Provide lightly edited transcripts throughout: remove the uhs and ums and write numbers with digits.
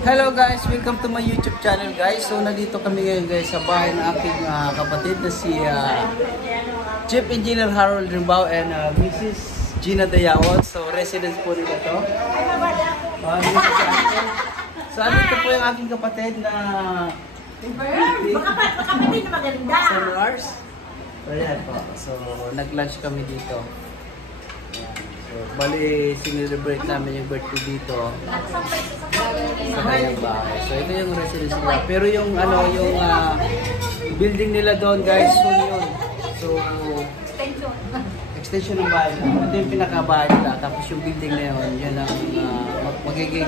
Hello guys, welcome to my YouTube channel guys. So nandito kami ngayon guys sa bahay ng aking kapatid na si Chief Engineer Harold Rimbaw and Mrs. Gina Dayawon. So residence po nila to. So andito po yung aking kapatid na Kapatid na maganda. sa Mars. So yan po. So nag-lunch kami dito. So bali sinelebrate namin yung birthday dito sa kanyang bahay. So ito yung residence nila. Pero yung yung building nila doon guys, soon yun. So extension ng bahay nila. Ito yung pinakabahay nila. Tapos yung building na yun, yun ang magiging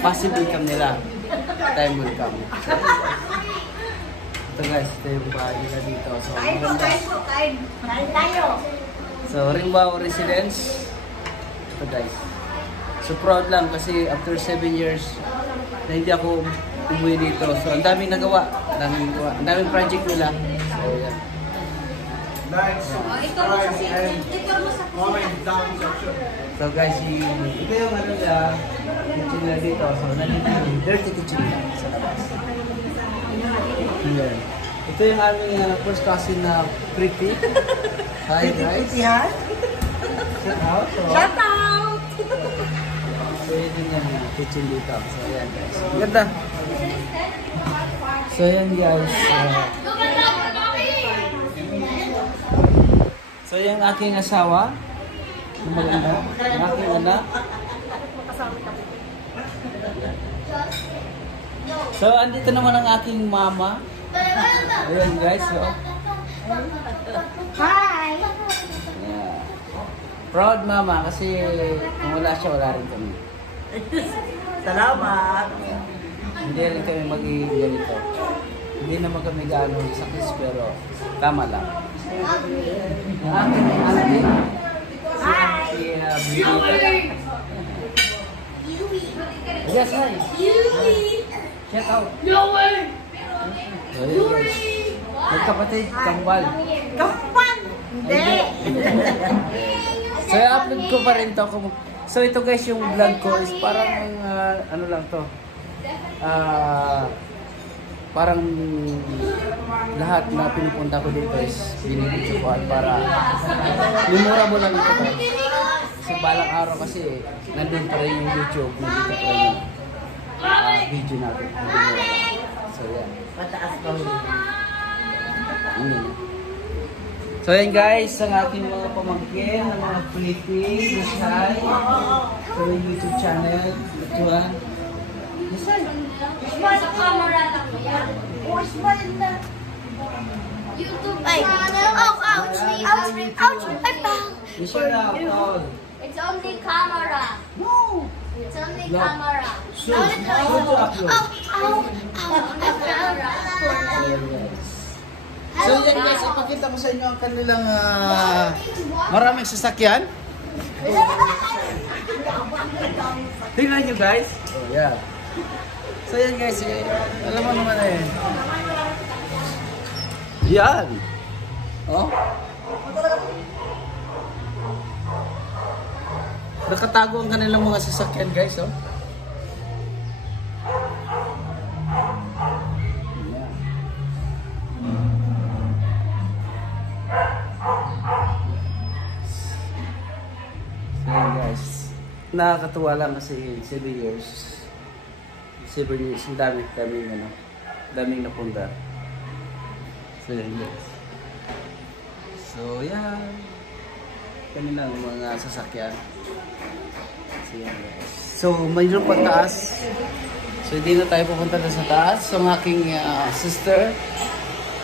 passive income nila. Time will come. Ito guys, ito yung bahay nila dito. So Kain tayo. So, Rimbaw Residence. Ito guys. So, proud lang kasi after 7 years na hindi ako umuwi dito. So, ang daming nagawa. Ang daming project nila. So, yan. Ito mo sa So, guys, ito yung kitchen nila dito. So, nandito yung dirty kitchen nila sa labas. Yan. Ito yung aming first cousin na Pretty. Hi guys. Shout out. Shout out. So yun yung kitchen dito. So yan guys. Ganda. So yan guys. So yung aking asawa. Yung maganda. Yung aking anak. So andito naman ang aking mama. Ayan guys. So. Hi. Yeah. Proud mama kasi kung wala siya, wala rin kami. Salamat. Hindi rin kami magiging ganito. Hindi naman kami gaano sakis pero tama lang. Ang aking auntie. Hi. Yes, hi. Shout out. No way. Magkapatid, kambal. Kapan. Hindi. So, i-upload ko pa rin to. So, ito guys, yung vlog ko is parang, ano lang to. Parang lahat na pinupunta ko dito is binibidyo ko para memorable lang ito guys. Kasi balang araw kasi, nandun pa rin yung YouTube, nandito pa rin yung video natin. So, yan. Mataas ka. So yan guys, ang aking mga pamangkin, ang mga pretty, Mishay, sa YouTube channel, Lutuan. Mishay! Smile sa camera lang. Oh, smile na. YouTube channel. Oh, ouch! Ouch! Ouch! I fell. Mishay na, Paul. It's only camera. No! It's only No. camera. Shoot! Shoot to upload. Camera. So yan guys, ipakita ko sa inyo ang kanilang maraming sasakyan. Tingnan nyo guys. Oh, yeah. So yan guys, alam mo naman eh. Yan. Oh. Nakatago ang kanilang mga sasakyan guys, oh. Guys, nakakatuwa lang kasi 7 years. 7 years, ang daming napunta. So yan guys. So yan. Kanilang mga sasakyan. So yan guys. So mayroon pa taas. So hindi na tayo pupunta na sa taas. So ang aking sister.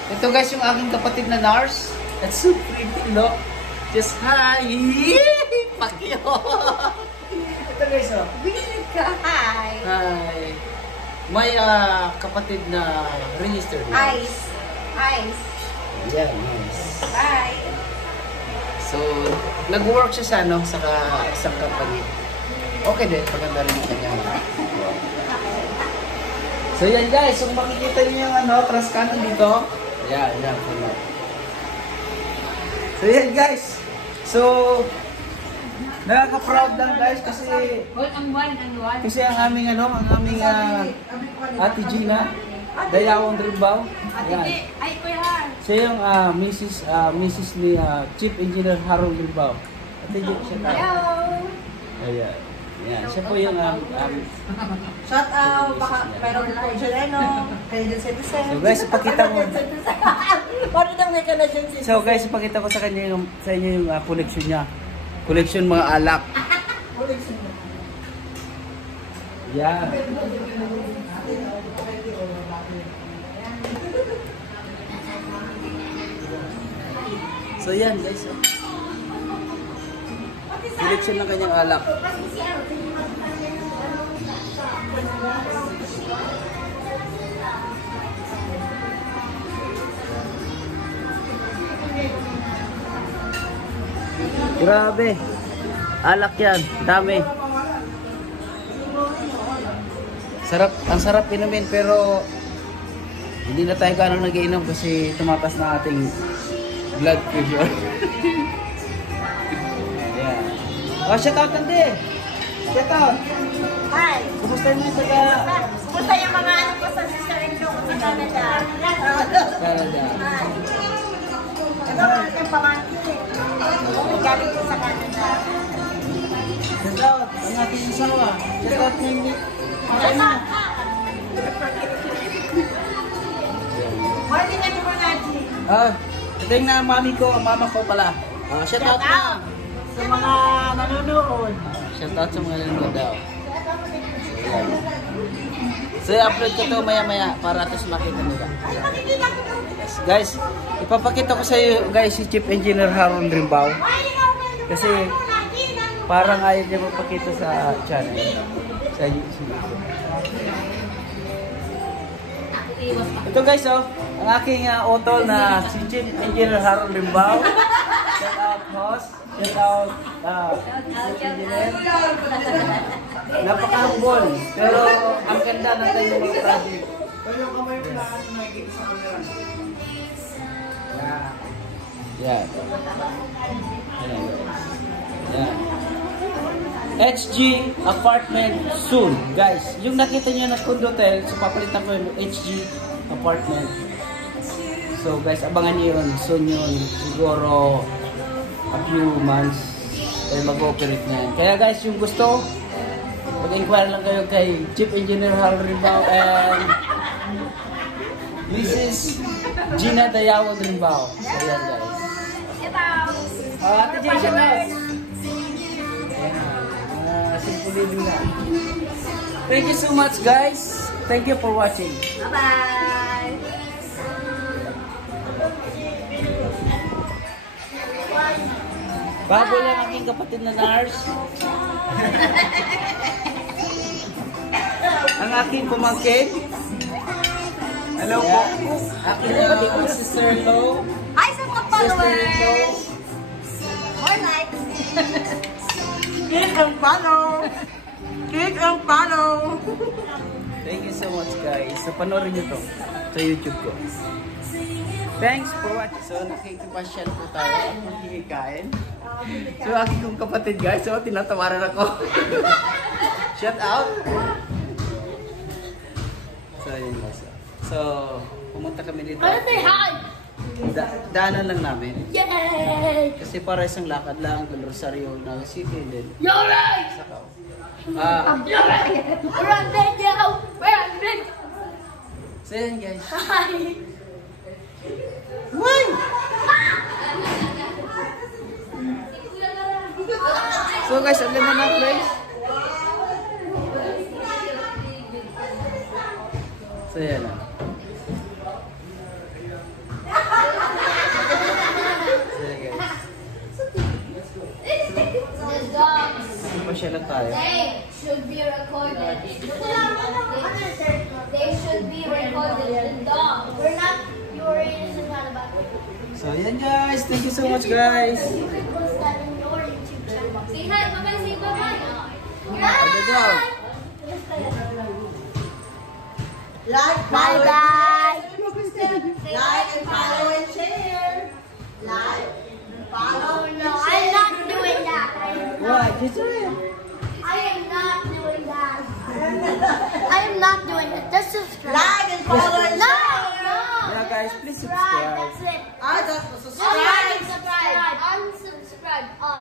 Ito guys yung aking kapatid na nurse. That's so pretty, look. Just hi! Pakyo! Ito guys, oh. Bilit ka. Hi. Hi! May kapatid na registered. Ice. Ice. Yeah, nice. Bye. So, nag-work siya sa company. Okay din, paganda rin yung kanya. So yan guys, kung makikita niyo yung trans cannon dito. Yan. So yan guys. So, Nakaka-proud lang guys kasi ang aming Ate Gina Dayawang Rimbaw. Ayan. Siya yung Mrs. ni Chief Engineer Harold Rimbaw. Ate Gina siya. Ayan. Ayan. Siya po yung Shout out, baka mayroon po dyan, Canadian citizen. So guys, ipakita ko. Parang nang may Canadian citizen. So guys, ipakita ko sa inyo yung collection niya. Collection mga alak. Yeah. So yan guys. Collection ng kanyang alak. Grabe. Alak yan. Dami. Sarap. Ang sarap inumin pero hindi na tayo gano'ng nag-iinom kasi tumatas na ating blood pressure. Yeah. Oh, shout out Tande. Shout out. Hi. Kumusta mo yung taga? Kumusta yung mga ano ko sa sister-in-law ko sa Canada? Canada. Hi. Ito yung pamangkin. Galing ko sa Canada. Shout out ang ating isawa. Shout out mo yung Morning na po natin. Ito yung na mama ko pala. Shout out na. Sa mga nanonood. Shout out sa mga nanonood daw. So, i-upload ko to maya-maya para ito makita nila. Yes, guys, ipapakita ko sa iyo guys si Chief Engineer Harold Rimbaw. Kasi parang ayaw niya magpakita sa channel. Sa YouTube. Ito guys, ang aking utol na si Chief Engineer Harold Rimbaw. Shout out host. Shout out engineer. Napaka-humble. Pero ang ganda natin yung mga project. Yung kamay mo na nakikita sa camera. Yan. Yan. HG apartment soon. Guys, yung nakita nyo na condotel, so papalitan ko yung HG apartment. So guys, abangan nyo yun. Soon yun. Siguro a few months mag-operate na yan. Kaya guys, yung gusto, mag-inquire lang kayo kay Chief Engineer Harold Rimbaw and Mrs. Gina Dayawang Rimbaw. So yan guys. Ate Jay, shout out! Simple living na. Thank you so much guys. Thank you for watching. Bye-bye! Bago lang aking kapatid na nurse. Ang aking pamangkin. Hello po. Aking sister-in-law. Hi sa mga followers! Sister-in-law. More likes! Click and follow. Click and follow. Thank you so much guys. So panoorin nyo to sa YouTube ko. Thanks for watching. So nakikipasyal po tayo. Akong hihikain. So aking kong kapatid guys. So tinatawaran ako. Shout out. So yun guys. So pumunta kami dito. Daanan lang namin. Yay! Kasi para isang lakad lang ng Rosario na City din. Yay! Sakaw. Yay! Run back now! Run back! So yun guys. Hi! Why? So guys, ang ganda ng place. So yan na. So yan guys. The dogs, Pasya lang tayo. they should be recorded. They should be recorded. The dogs. We're not, your innocent about it. So yan guys. Thank you so much guys. You can post that in your YouTube channel. Say hi, bye-bye, say bye-bye. Ang ganda. Like, Bye-bye. like and follow and share. Like and follow. Oh no, I'm not doing that. What? Just it. I am not doing that. I am not doing it. Just subscribe. Like and follow. No, no. Yeah, guys, please Subscribe. subscribe. That's it. Ah, that's Just